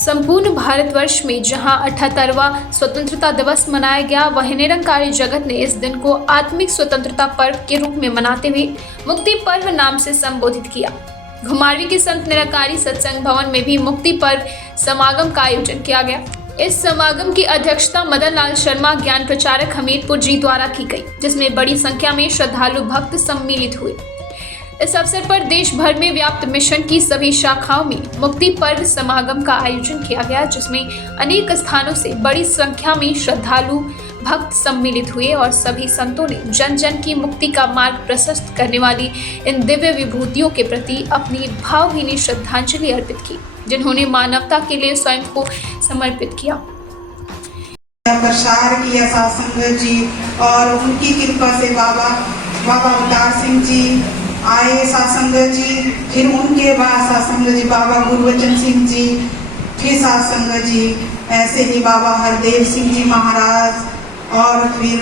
संपूर्ण भारतवर्ष में जहां 78वां स्वतंत्रता दिवस मनाया गया, वहीं निरंकारी जगत ने इस दिन को आत्मिक स्वतंत्रता पर्व के रूप में मनाते हुए मुक्ति पर्व नाम से संबोधित किया। घुमारवीं के संत निरंकारी सत्संग भवन में भी मुक्ति पर्व समागम का आयोजन किया गया। इस समागम की अध्यक्षता मदन लाल शर्मा ज्ञान प्रचारक हमीरपुर जी द्वारा की गई, जिसमें बड़ी संख्या में श्रद्धालु भक्त सम्मिलित हुए। इस अवसर पर देश भर में व्याप्त मिशन की सभी शाखाओं में मुक्ति पर्व समागम का आयोजन किया गया, जिसमें अनेक स्थानों से बड़ी संख्या में श्रद्धालु भक्त सम्मिलित हुए और सभी संतों ने जन जन की मुक्ति का मार्ग प्रशस्त करने वाली इन दिव्य विभूतियों के प्रति अपनी भावभीनी श्रद्धांजलि अर्पित की, जिन्होंने मानवता के लिए स्वयं को समर्पित किया। प्रसार किया सत्संग जी और उनकी कृपा से बाबा अवतार सिंह जी आए सत्संग जी, फिर उनके बाद सत्संग जी बाबा गुरबचन सिंह जी, फिर सत्संग जी, ऐसे ही बाबा हरदेव सिंह जी महाराज और फिर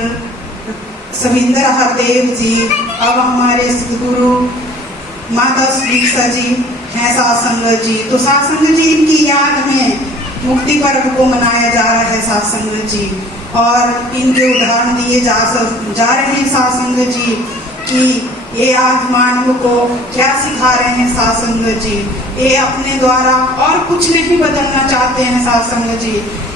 सविंदर हरदेव जी। अब हमारे सदगुरु माता सुदीक्षा जी हैं सत्संग जी। तो सत्संग जी इनकी याद में मुक्ति पर्व को मनाया जा रहा है सत्संग जी, और इनके उदाहरण दिए जा रहे हैं सत्संग जी कि ये आज मानव को क्या सिखा रहे हैं सत्संग जी। ये अपने द्वारा और कुछ नहीं बदलना चाहते हैं सत्संग जी,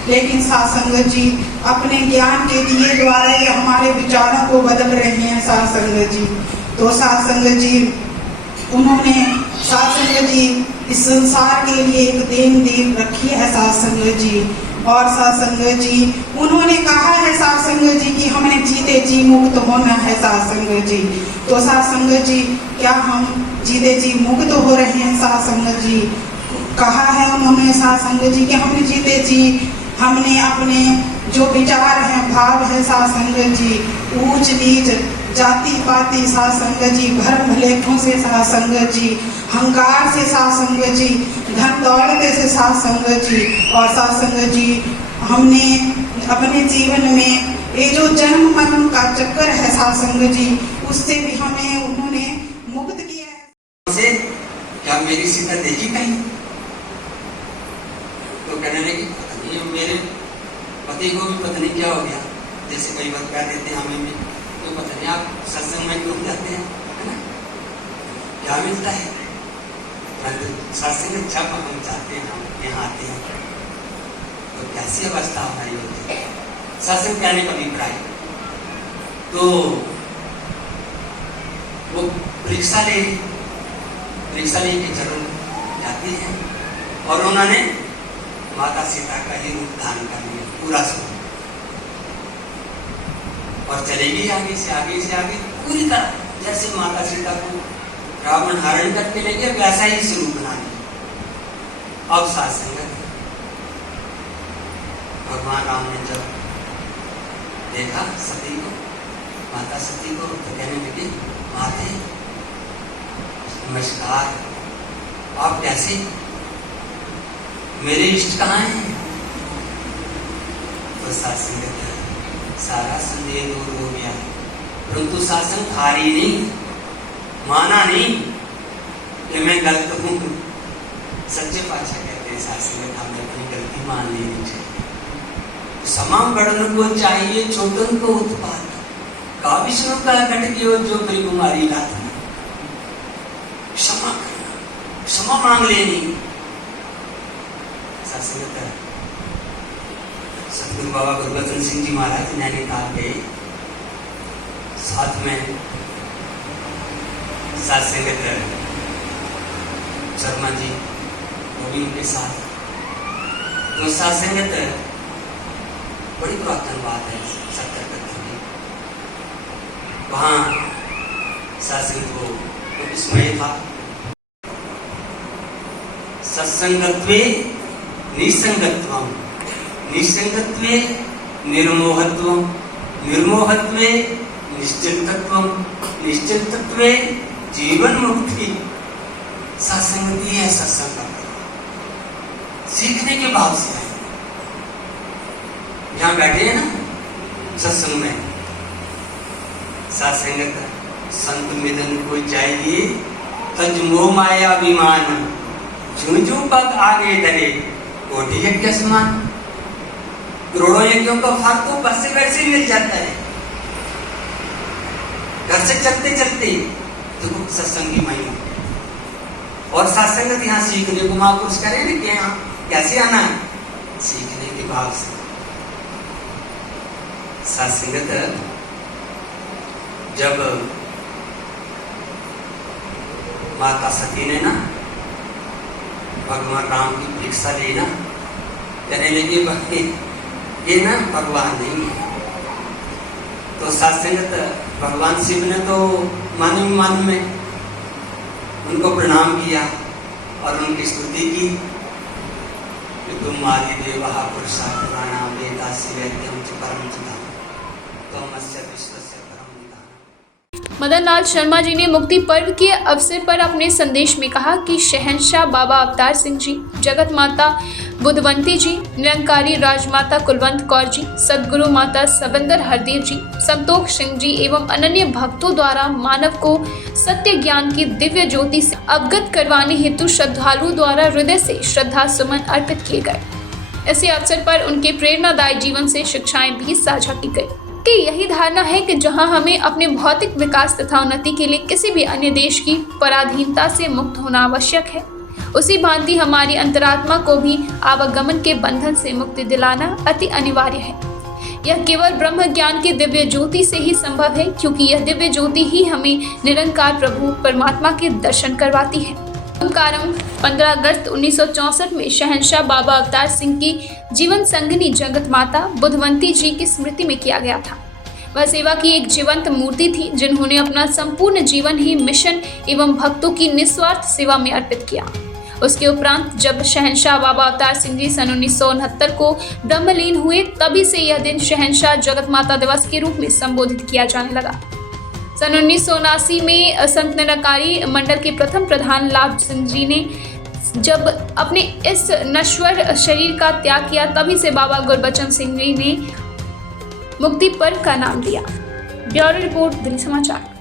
लेकिन सत्संग जी अपने ज्ञान के दिए द्वारा ये हमारे विचारों को बदल रहे हैं सत्संग जी। तो सत्संग जी उन्होंने सत्संग जी इस संसार के लिए एक देन रखी है सत्संग जी, और सत्संग जी उन्होंने कहा है सत्संग जी कि हमें जीते जी मुक्त होना है सत्संग जी। तो सत्संग जी क्या हम जीते जी मुक्त हो रहे हैं सत्संग जी? कहा है उन्होंने सत्संग जी कि हमने जीते जी, हमने अपने जो विचार हैं भाव है सत्संग जी, ऊंच नीच जाति पाति सत्संग जी, भरम भलेखों से सत्संग जी, हंकार से सत्संग जी, धन दौलत से सत्संग जी, और सत्संग जी हमने अपने जीवन में ये जो जन्म मरण का चक्कर है सत्संग जी, उससे भी हमें उन्होंने मुक्त किया है। से क्या मेरी सीता देखी कहीं? तो कहने लगी मेरे पति को भी पता नहीं क्या हो गया, जैसे कई बार कह देते हैं हमें भी तो पता नहीं आप सत्संग में क्यों जाते हैं, है ना? क्या मिलता है? सत्संग जब हम चाहते हैं हम यहाँ आते हैं तो कैसी अवस्था हमारी होती है। सत्संग कहने का अभिप्राय तो वो परीक्षा लेके जरूर जाती है, और उन्होंने माता सीता का ही रूप धारण कर लिया पूरा सुन, और चलेगी आगे से आगे पूरी तरह, जैसे माता सीता को रावण हरण करके ले गया वैसा ही स्वरूप बना लिया। अब सत्संग भगवान राम ने जब देखा सती को, माता सती को, तो कहने लगे माते नमस्कार, आप कैसे, मेरे इष्ट कहाँ हैं? तो सत्संग सारा संदेह दूर हो गया, परंतु सत्संग हारी नहीं, माना नहीं कि मैं गलत हूं। सच्चे पातशाह कहते हैं सत्संग हमने अपनी गलती मान लेनी चाहिए। समा बढ़न को चाहिए छोटन को उत्पाद, का विष्णु का कटकियो जो कुमारी लात, क्षमा करना, क्षमा मांग लेनी। सत्संग सतगुरु बाबा गुरबचन सिंह जी महाराज नैनीताल गए, साथ में सत्संग शर्मा जी वो भी उनके साथ। तो सत्संग बड़ी पुरातन बात है, 70 की वहाँ सत्संग को विस्मय था। सत्संगत्वे निसंगत्वम, निसंगत्वे निर्मोहत्वम, निर्मोहत्वे निश्चिंतत्वम, निश्चिंतत्वे जीवन मुक्ति। सत्संग है, सत्संग सीखने के भाव से है। जहाँ बैठे हैं ना सत्संग में, सत्संग संत मिलन को चाहिए तज मोह माया अभिमान, जू जू पग आगे डरे कोटि यज्ञ समान, करोड़ों यज्ञों का फल तो बस से वैसे ही मिल जाता है। घर से चलते चलते तो सत्संग की महिमा और सत्संग यहाँ सीखने को महापुरुष करें कि यहाँ कैसे आना है, सीखने के भाव से। सत्संगत जब माता सती ने ना भगवान राम की परीक्षा ली ना, कहने लगी ये ना भगवान नहीं है। तो सत्संगत भगवान शिव ने तो मन में उनको प्रणाम किया और उनकी स्तुति की कि तुम आदि देव पुरुषा पुराणा वेदासी वैद्यम च परम चिता त्वमस्य विश्वस्य परम निधानम्। मदन लाल शर्मा जी ने मुक्ति पर्व के अवसर पर अपने संदेश में कहा कि शहंशाह बाबा अवतार सिंह जी, जगत माता बुधवंती जी, निरंकारी राजमाता कुलवंत कौर जी, सदगुरु माता सविंदर हरदेव जी, संतोष सिंह जी एवं अनन्य भक्तों द्वारा मानव को सत्य ज्ञान की दिव्य ज्योति से अवगत करवाने हेतु श्रद्धालुओं द्वारा हृदय से श्रद्धा सुमन अर्पित किए गए। इसी अवसर पर उनके प्रेरणादायी जीवन से शिक्षाएं भी साझा की गई कि यही धारणा है कि जहां हमें अपने भौतिक विकास तथा उन्नति के लिए किसी भी अन्य देश की पराधीनता से मुक्त होना आवश्यक है, उसी भांति हमारी अंतरात्मा को भी आवागमन के बंधन से मुक्ति दिलाना अति अनिवार्य है। यह केवल ब्रह्म ज्ञान की दिव्य ज्योति से ही संभव है, क्योंकि यह दिव्य ज्योति ही हमें निरंकार प्रभु परमात्मा के दर्शन करवाती है। कार्यक्रम 15 अगस्त 1964 में शहंशाह बाबा अवतार सिंह की जीवन संगिनी जगत माता बुधवंती जी की स्मृति में किया गया था। वह सेवा की एक जीवंत मूर्ति थी, जिन्होंने अपना संपूर्ण जीवन ही मिशन एवं भक्तों की निस्वार्थ सेवा में अर्पित किया। उसके उपरांत जब शहंशाह बाबा अवतार सिंह जी सन 1969 को ब्रह्मलीन हुए, तभी से यह दिन शहंशाह जगत माता दिवस के रूप में संबोधित किया जाने लगा। सन 1979 में संत निरंकारी मंडल के प्रथम प्रधान लाभ सिंह जी ने जब अपने इस नश्वर शरीर का त्याग किया, तभी से बाबा गुरबचन सिंह जी ने मुक्ति पर्व का नाम लिया। ब्यूरो रिपोर्ट, दिल्ली समाचार।